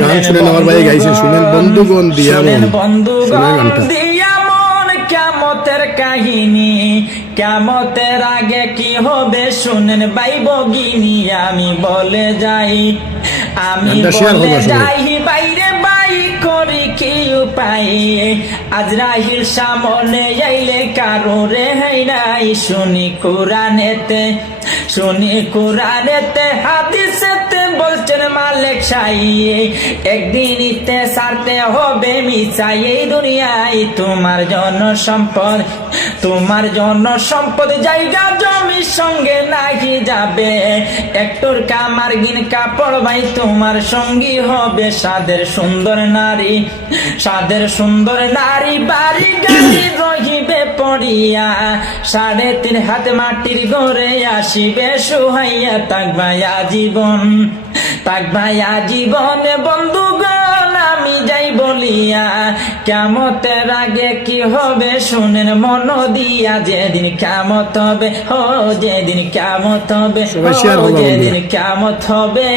গান শুনেন, আমার ভাই গাইছে, শুনেন বন্ধুগণ দিয়া শুনেন মন, বন্ধুগণ শুনেন গানটা। দিয়া মন, কিয়ামতের কাহিনী, কিয়ামতের আগে কি হবে শুনেন ভাই ভগিনী। আমি বলে যাই, আমি গানটা শেয়ার বলে করবা সবাই। যাই, বাইরে বাই করি কি উপায়, আজরাইল সামনে আইলে কারো রেহাই নাই। শুনি কোরআনেতে, শুনি কোরআনেতে, হাদিসেতে বলছেন মালিক শাই, একদিন ইতে সারতে হবে মিশাই এই দুনিয়ায়। তোমার জন্য সম্পদ, তোমার জন্য সম্পদ, জায়গা জমির সঙ্গে নাকি যাবে, একটুর কামার গিন কাপড় ভাই তোমার সঙ্গী হবে। সাদের সুন্দর নারী, সাদের সুন্দর নারী, বাড়ি গাড়ি রহিবে পড়িয়া, 3.5 হাত মাটির ঘরে আসিবে সুহাইয়া। থাকবাই আজীবন, থাকবাই আজীবন বন্ধুগণ আমি যাই বলিয়া, কিয়ামতের আগে কি হবে শুনেন মন দিয়া। যেদিন কিয়ামত হবে, ও যেদিন কিয়ামত হবে, সবাই শেয়ার ও করবা বন্ধুরা। যেদিন কিয়ামত হবে।